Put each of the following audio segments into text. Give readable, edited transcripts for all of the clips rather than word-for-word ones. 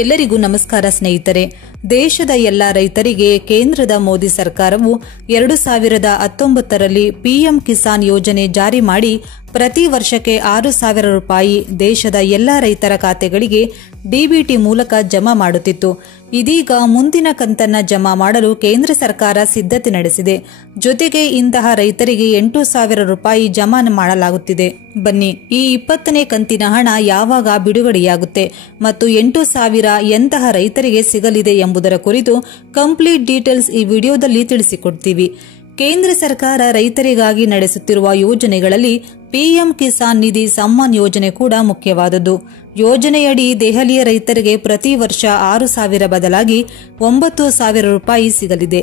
ಎಲ್ಲರಿಗೂ ನಮಸ್ಕಾರ ಸ್ನೇಹಿತರೆ. ದೇಶದ ಎಲ್ಲ ರೈತರಿಗೆ ಕೇಂದ್ರದ ಮೋದಿ ಸರ್ಕಾರವು 2019ರಲ್ಲಿ ಪಿಎಂ ಕಿಸಾನ್ ಯೋಜನೆ ಜಾರಿ ಮಾಡಿ ಪ್ರತಿ ವರ್ಷಕ್ಕೆ 6,000 ರೂಪಾಯಿ ದೇಶದ ಎಲ್ಲ ರೈತರ ಖಾತೆಗಳಿಗೆ ಡಿಬಿಟಿ ಮೂಲಕ ಜಮಾ ಮಾಡುತ್ತಿತ್ತು. ಇದೀಗ ಮುಂದಿನ ಕಂತನ್ನ ಜಮಾ ಮಾಡಲು ಕೇಂದ್ರ ಸರ್ಕಾರ ಸಿದ್ಧತೆ ನಡೆಸಿದೆ. ಜೊತೆಗೆ ಇಂತಹ ರೈತರಿಗೆ 8,000 ರೂಪಾಯಿ ಜಮಾ ಮಾಡಲಾಗುತ್ತಿದೆ. ಬನ್ನಿ, ಈ 20ನೇ ಕಂತಿನ ಹಣ ಯಾವಾಗ ಬಿಡುಗಡೆಯಾಗುತ್ತೆ ಮತ್ತು 8,000 ಎಂತಹ ರೈತರಿಗೆ ಸಿಗಲಿದೆ ಎಂಬುದರ ಕುರಿತು ಕಂಪ್ಲೀಟ್ ಡೀಟೇಲ್ಸ್ ಈ ವಿಡಿಯೋದಲ್ಲಿ ತಿಳಿಸಿಕೊಡ್ತೀವಿ. ಕೇಂದ್ರ ಸರ್ಕಾರ ರೈತರಿಗಾಗಿ ನಡೆಸುತ್ತಿರುವ ಯೋಜನೆಗಳಲ್ಲಿ ಪಿಎಂ ಕಿಸಾನ್ ನಿಧಿ ಸಮ್ಮಾನ್ ಯೋಜನೆ ಕೂಡ ಮುಖ್ಯವಾದದ್ದು. ಯೋಜನೆಯಡಿ ದೆಹಲಿಯ ರೈತರಿಗೆ ಪ್ರತಿ ವರ್ಷ 6,000 ಬದಲಾಗಿ 9,000 ರೂಪಾಯಿ ಸಿಗಲಿದೆ.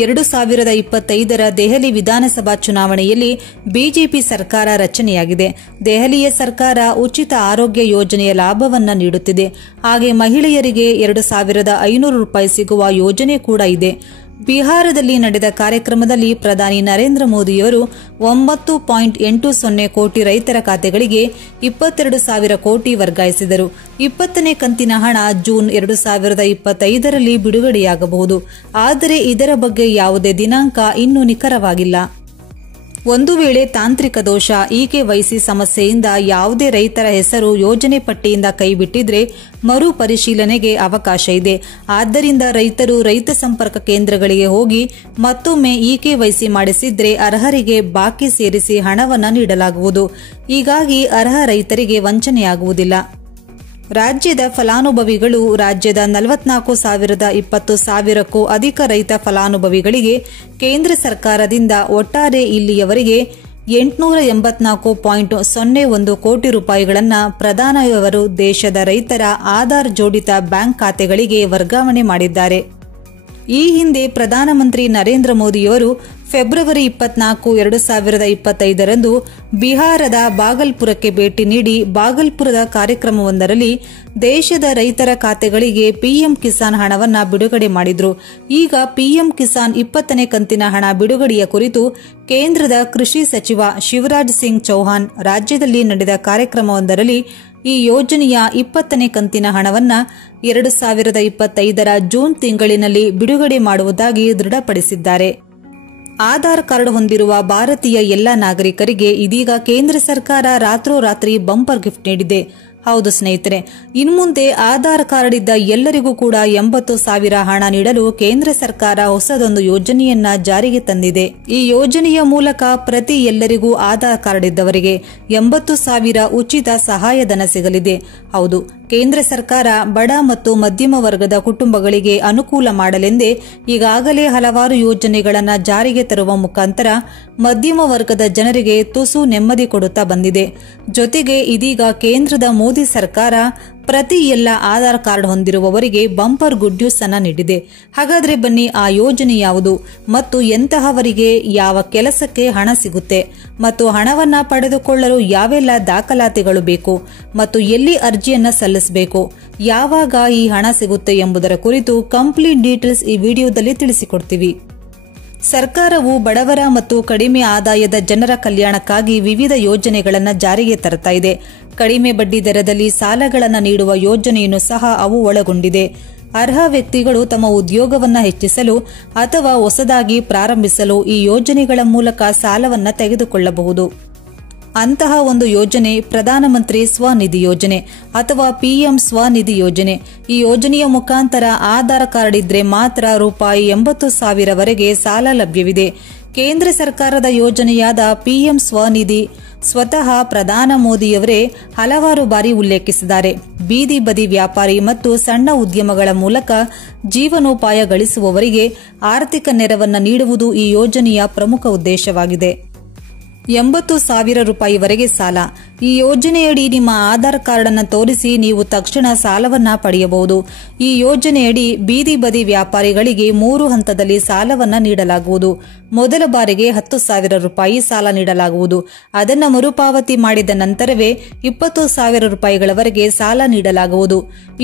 2025ರ ದೆಹಲಿ ವಿಧಾನಸಭಾ ಚುನಾವಣೆಯಲ್ಲಿ ಬಿಜೆಪಿ ಸರ್ಕಾರ ರಚನೆಯಾಗಿದೆ. ದೆಹಲಿಯ ಸರ್ಕಾರ ಉಚಿತ ಆರೋಗ್ಯ ಯೋಜನೆಯ ಲಾಭವನ್ನ ನೀಡುತ್ತಿದೆ. ಹಾಗೆ ಮಹಿಳೆಯರಿಗೆ 2,500 ರೂಪಾಯಿ ಸಿಗುವ ಯೋಜನೆ ಕೂಡ ಇದೆ. ಬಿಹಾರದಲ್ಲಿ ನಡೆದ ಕಾರ್ಯಕ್ರಮದಲ್ಲಿ ಪ್ರಧಾನಿ ನರೇಂದ್ರ ಮೋದಿಯವರು 9.80 ಕೋಟಿ ರೈತರ ಖಾತೆಗಳಿಗೆ 22,000 ಕೋಟಿ ವರ್ಗಾಯಿಸಿದರು. 20ನೇ ಕಂತಿನ ಹಣ ಜೂನ್ 2025ರಲ್ಲಿ ಬಿಡುಗಡೆಯಾಗಬಹುದು. ಆದರೆ ಇದರ ಬಗ್ಗೆ ಯಾವುದೇ ದಿನಾಂಕ ಇನ್ನೂ ನಿಖರವಾಗಿಲ್ಲ. ಒಂದು ವೇಳೆ ತಾಂತ್ರಿಕ ದೋಷ, ಇಕೆವೈಸಿ ಸಮಸ್ಯೆಯಿಂದ ಯಾವುದೇ ರೈತರ ಹೆಸರು ಯೋಜನೆ ಪಟ್ಟಿಯಿಂದ ಕೈಬಿಟ್ಟಿದ್ರೆ ಮರು ಪರಿಶೀಲನೆಗೆ ಅವಕಾಶ ಇದೆ. ಆದ್ದರಿಂದ ರೈತರು ರೈತ ಸಂಪರ್ಕ ಕೇಂದ್ರಗಳಿಗೆ ಹೋಗಿ ಮತ್ತೊಮ್ಮೆ ಇಕೆವೈಸಿ ಮಾಡಿಸಿದ್ರೆ ಅರ್ಹರಿಗೆ ಬಾಕಿ ಸೇರಿಸಿ ಹಣವನ್ನು ನೀಡಲಾಗುವುದು. ಹೀಗಾಗಿ ಅರ್ಹ ರೈತರಿಗೆ ವಂಚನೆಯಾಗುವುದಿಲ್ಲ. ರಾಜ್ಯದ ಫಲಾನುಭವಿಗಳು ರಾಜ್ಯದ 44,020,000ಕ್ಕೂ ಅಧಿಕ ರೈತ ಫಲಾನುಭವಿಗಳಿಗೆ ಕೇಂದ್ರ ಸರ್ಕಾರದಿಂದ ಒಟ್ಟಾರೆ ಇಲ್ಲಿಯವರೆಗೆ 884.01 ಕೋಟಿ ರೂಪಾಯಿಗಳನ್ನು ಪ್ರಧಾನಿಯವರು ದೇಶದ ರೈತರ ಆಧಾರ್ ಜೋಡಿತ ಬ್ಯಾಂಕ್ ಖಾತೆಗಳಿಗೆ ವರ್ಗಾವಣೆ ಮಾಡಿದ್ದಾರೆ. ಈ ಹಿಂದೆ ಪ್ರಧಾನಮಂತ್ರಿ ನರೇಂದ್ರ ಮೋದಿಯವರು ಫೆಬ್ರವರಿ 24, 2025ರಂದು ಬಿಹಾರದ ಬಾಗಲ್ಪುರಕ್ಕೆ ಭೇಟಿ ನೀಡಿ ಬಾಗಲ್ಪುರದ ಕಾರ್ಯಕ್ರಮವೊಂದರಲ್ಲಿ ದೇಶದ ರೈತರ ಖಾತೆಗಳಿಗೆ ಪಿಎಂ ಕಿಸಾನ್ ಹಣವನ್ನ ಬಿಡುಗಡೆ ಮಾಡಿದ್ರು. ಈಗ ಪಿಎಂ ಕಿಸಾನ್ 20ನೇ ಕಂತಿನ ಹಣ ಬಿಡುಗಡೆಯ ಕುರಿತು ಕೇಂದ್ರದ ಕೃಷಿ ಸಚಿವ ಶಿವರಾಜ್ ಸಿಂಗ್ ಚೌಹಾಣ್ ರಾಜ್ಯದಲ್ಲಿ ನಡೆದ ಕಾರ್ಯಕ್ರಮವೊಂದರಲ್ಲಿ ಈ ಯೋಜನೆಯ 20ನೇ ಕಂತಿನ ಹಣವನ್ನ 2025ರ ಜೂನ್ ತಿಂಗಳಿನಲ್ಲಿ ಬಿಡುಗಡೆ ಮಾಡುವುದಾಗಿ ದೃಢಪಡಿಸಿದ್ದಾರೆ. ಆಧಾರ್ ಕಾರ್ಡ್ ಹೊಂದಿರುವ ಭಾರತೀಯ ಎಲ್ಲ ನಾಗರಿಕರಿಗೆ ಇದೀಗ ಕೇಂದ್ರ ಸರ್ಕಾರ ರಾತ್ರೋರಾತ್ರಿ ಬಂಪರ್ ಗಿಫ್ಟ್ ನೀಡಿದೆ. ಹೌದು ಸ್ನೇಹಿತರೆ, ಇನ್ಮುಂದೆ ಆಧಾರ್ ಕಾರ್ಡ್ ಇದ್ದ ಎಲ್ಲರಿಗೂ ಕೂಡ 80,000 ಹಣ ನೀಡಲು ಕೇಂದ್ರ ಸರ್ಕಾರ ಹೊಸದೊಂದು ಯೋಜನೆಯನ್ನ ಜಾರಿಗೆ ತಂದಿದೆ. ಈ ಯೋಜನೆಯ ಮೂಲಕ ಪ್ರತಿ ಎಲ್ಲರಿಗೂ ಆಧಾರ್ ಕಾರ್ಡ್ ಇದ್ದವರಿಗೆ 80,000 ಉಚಿತ ಸಹಾಯಧನ ಸಿಗಲಿದೆ. ಹೌದು, ಕೇಂದ್ರ ಸರ್ಕಾರ ಬಡ ಮತ್ತು ಮಧ್ಯಮ ವರ್ಗದ ಕುಟುಂಬಗಳಿಗೆ ಅನುಕೂಲ ಮಾಡಲೆಂದೇ ಈಗಾಗಲೇ ಹಲವಾರು ಯೋಜನೆಗಳನ್ನು ಜಾರಿಗೆ ತರುವ ಮುಖಾಂತರ ಮಧ್ಯಮ ವರ್ಗದ ಜನರಿಗೆ ತುಸು ನೆಮ್ಮದಿ ಕೊಡುತ್ತಾ ಬಂದಿದೆ. ಜೊತೆಗೆ ಇದೀಗ ಕೇಂದ್ರದ ಮೋದಿ ಸರ್ಕಾರ ಪ್ರತಿ ಎಲ್ಲ ಆಧಾರ್ ಕಾರ್ಡ್ ಹೊಂದಿರುವವರಿಗೆ ಬಂಪರ್ ಗುಡ್ ನ್ಯೂಸ್ ಅನ್ನ ನೀಡಿದೆ. ಹಾಗಾದ್ರೆ ಬನ್ನಿ, ಆ ಯೋಜನೆ ಯಾವುದು ಮತ್ತು ಎಂತಹವರಿಗೆ ಯಾವ ಕೆಲಸಕ್ಕೆ ಹಣ ಸಿಗುತ್ತೆ ಮತ್ತು ಹಣವನ್ನ ಪಡೆದುಕೊಳ್ಳಲು ಯಾವೆಲ್ಲ ದಾಖಲಾತಿಗಳು ಬೇಕು ಮತ್ತು ಎಲ್ಲಿ ಅರ್ಜಿಯನ್ನ ಸಲ್ಲಿಸಬೇಕು, ಯಾವಾಗ ಈ ಹಣ ಸಿಗುತ್ತೆ ಎಂಬುದರ ಕುರಿತು ಕಂಪ್ಲೀಟ್ ಡೀಟೇಲ್ಸ್ ಈ ವಿಡಿಯೋದಲ್ಲಿ ತಿಳಿಸಿಕೊಡ್ತೀವಿ. ಸರ್ಕಾರವು ಬಡವರ ಮತ್ತು ಕಡಿಮೆ ಆದಾಯದ ಜನರ ಕಲ್ಯಾಣಕ್ಕಾಗಿ ವಿವಿಧ ಯೋಜನೆಗಳನ್ನು ಜಾರಿಗೆ ತರ್ತಾ ಇದೆ. ಕಡಿಮೆ ಬಡ್ಡಿ ದರದಲ್ಲಿ ಸಾಲಗಳನ್ನು ನೀಡುವ ಯೋಜನೆಯನ್ನು ಸಹ ಅವು ಒಳಗೊಂಡಿದೆ. ಅರ್ಹ ವ್ಯಕ್ತಿಗಳು ತಮ್ಮ ಉದ್ಯೋಗವನ್ನು ಹೆಚ್ಚಿಸಲು ಅಥವಾ ಹೊಸದಾಗಿ ಪ್ರಾರಂಭಿಸಲು ಈ ಯೋಜನೆಗಳ ಮೂಲಕ ಸಾಲವನ್ನು ತೆಗೆದುಕೊಳ್ಳಬಹುದು. ಅಂತಹ ಒಂದು ಯೋಜನೆ ಪ್ರಧಾನಮಂತ್ರಿ ಸ್ವನಿಧಿ ಯೋಜನೆ ಅಥವಾ ಪಿಎಂ ಸ್ವನಿಧಿ ಯೋಜನೆ. ಈ ಯೋಜನೆಯ ಮುಖಾಂತರ ಆಧಾರ್ ಕಾರ್ಡ್ ಇದ್ರೆ ಮಾತ್ರ ರೂಪಾಯಿ 80,000ವರೆಗೆ ಸಾಲ ಲಭ್ಯವಿದೆ. ಕೇಂದ್ರ ಸರ್ಕಾರದ ಯೋಜನೆಯಾದ ಪಿಎಂ ಸ್ವನಿಧಿ ಸ್ವತಃ ಪ್ರಧಾನಿ ಮೋದಿಯವರೇ ಹಲವಾರು ಬಾರಿ ಉಲ್ಲೇಖಿಸಿದ್ದಾರೆ. ಬೀದಿ ಬದಿ ವ್ಯಾಪಾರಿ ಮತ್ತು ಸಣ್ಣ ಉದ್ಯಮಗಳ ಮೂಲಕ ಜೀವನೋಪಾಯ ಗಳಿಸುವವರಿಗೆ ಆರ್ಥಿಕ ನೆರವನ್ನು ನೀಡುವುದು ಈ ಯೋಜನೆಯ ಪ್ರಮುಖ ಉದ್ದೇಶವಾಗಿದೆ. 80,000 ರೂಪಾಯಿವರೆಗೆ ಸಾಲ. ಈ ಯೋಜನೆಯಡಿ ನಿಮ್ಮ ಆಧಾರ್ ಕಾರ್ಡ್ ಅನ್ನು ತೋರಿಸಿ ನೀವು ತಕ್ಷಣ ಸಾಲವನ್ನ ಪಡೆಯಬಹುದು. ಈ ಯೋಜನೆಯಡಿ ಬೀದಿ ಬದಿ ವ್ಯಾಪಾರಿಗಳಿಗೆ 3 ಹಂತದಲ್ಲಿ ಸಾಲವನ್ನ ನೀಡಲಾಗುವುದು. ಮೊದಲ ಬಾರಿಗೆ 10,000 ರೂಪಾಯಿ ಸಾಲ ನೀಡಲಾಗುವುದು. ಅದನ್ನು ಮರುಪಾವತಿ ಮಾಡಿದ ನಂತರವೇ 20,000 ರೂಪಾಯಿಗಳವರೆಗೆ ಸಾಲ ನೀಡಲಾಗುವುದು.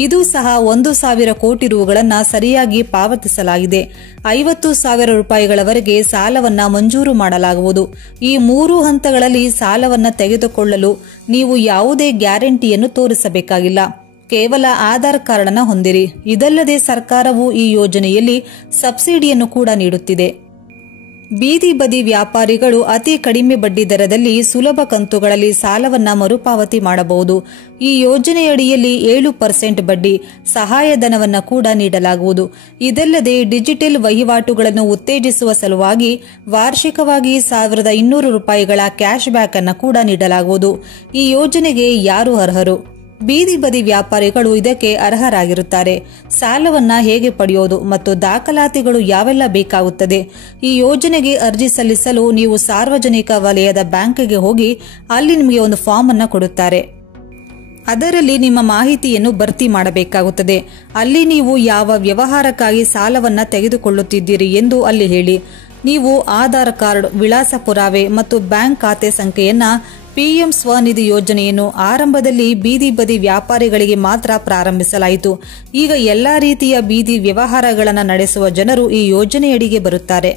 ಇದು ಸಹ 1,000 ಕೋಟಿ ರೂಗಳನ್ನು ಸರಿಯಾಗಿ ಪಾವತಿಸಲಾಗಿದೆ. 50,000 ರೂಪಾಯಿಗಳವರೆಗೆ ಸಾಲವನ್ನ ಮಂಜೂರು ಮಾಡಲಾಗುವುದು. ಈ 3 ಹಂತಗಳಲ್ಲಿ ಸಾಲವನ್ನ ತೆಗೆದುಕೊಳ್ಳಲು ನೀವು ಯಾವುದೇ ಗ್ಯಾರಂಟಿಯನ್ನು ತೋರಿಸಬೇಕಾಗಿಲ್ಲ. ಕೇವಲ ಆಧಾರ್ ಕಾರ್ಡ್ ಅನ್ನು ಹೊಂದಿರಿ. ಇದಲ್ಲದೆ ಸರ್ಕಾರವು ಈ ಯೋಜನೆಯಲ್ಲಿ ಸಬ್ಸಿಡಿಯನ್ನು ಕೂಡ ನೀಡುತ್ತಿದೆ. ಬೀದಿ ಬದಿ ವ್ಯಾಪಾರಿಗಳು ಅತಿ ಕಡಿಮೆ ಬಡ್ಡಿ ದರದಲ್ಲಿ ಸುಲಭ ಕಂತುಗಳಲ್ಲಿ ಸಾಲವನ್ನ ಮರುಪಾವತಿ ಮಾಡಬಹುದು. ಈ ಯೋಜನೆಯಡಿಯಲ್ಲಿ 7% ಬಡ್ಡಿ ಸಹಾಯಧನವನ್ನು ಕೂಡ ನೀಡಲಾಗುವುದು. ಇದಲ್ಲದೆ ಡಿಜಿಟಲ್ ವಹಿವಾಟುಗಳನ್ನು ಉತ್ತೇಜಿಸುವ ಸಲುವಾಗಿ ವಾರ್ಷಿಕವಾಗಿ ₹1,200 ಕ್ಯಾಶ್ ಬ್ಯಾಕ್ ಅನ್ನು ಕೂಡ ನೀಡಲಾಗುವುದು. ಈ ಯೋಜನೆಗೆ ಯಾರು ಅರ್ಹರು? ಬೀದಿ ಬದಿ ವ್ಯಾಪಾರಿಗಳು ಇದಕ್ಕೆ ಅರ್ಹರಾಗಿರುತ್ತಾರೆ. ಸಾಲವನ್ನ ಹೇಗೆ ಪಡೆಯೋದು ಮತ್ತು ದಾಖಲಾತಿಗಳು ಯಾವೆಲ್ಲ ಬೇಕಾಗುತ್ತದೆ? ಈ ಯೋಜನೆಗೆ ಅರ್ಜಿ ಸಲ್ಲಿಸಲು ನೀವು ಸಾರ್ವಜನಿಕ ವಲಯದ ಬ್ಯಾಂಕ್ಗೆ ಹೋಗಿ ಅಲ್ಲಿ ನಿಮಗೆ ಒಂದು ಫಾರ್ಮ್ ಅನ್ನು ಕೊಡುತ್ತಾರೆ. ಅದರಲ್ಲಿ ನಿಮ್ಮ ಮಾಹಿತಿಯನ್ನು ಭರ್ತಿ ಮಾಡಬೇಕಾಗುತ್ತದೆ. ಅಲ್ಲಿ ನೀವು ಯಾವ ವ್ಯವಹಾರಕ್ಕಾಗಿ ಸಾಲವನ್ನ ತೆಗೆದುಕೊಳ್ಳುತ್ತಿದ್ದೀರಿ ಎಂದು ಅಲ್ಲಿ ಹೇಳಿ. ನೀವು ಆಧಾರ್ ಕಾರ್ಡ್, ವಿಳಾಸ ಪುರಾವೆ ಮತ್ತು ಬ್ಯಾಂಕ್ ಖಾತೆ ಸಂಖ್ಯೆಯನ್ನ ಪಿಎಂ ಸ್ವನಿಧಿ ಯೋಜನೆಯನ್ನು ಆರಂಭದಲ್ಲಿ ಬೀದಿ ಬದಿ ವ್ಯಾಪಾರಿಗಳಿಗೆ ಮಾತ್ರ ಪ್ರಾರಂಭಿಸಲಾಯಿತು. ಈಗ ಎಲ್ಲಾ ರೀತಿಯ ಬೀದಿ ವ್ಯವಹಾರಗಳನ್ನು ನಡೆಸುವ ಜನರು ಈ ಯೋಜನೆಯಡಿಗೆ ಬರುತ್ತಾರೆ.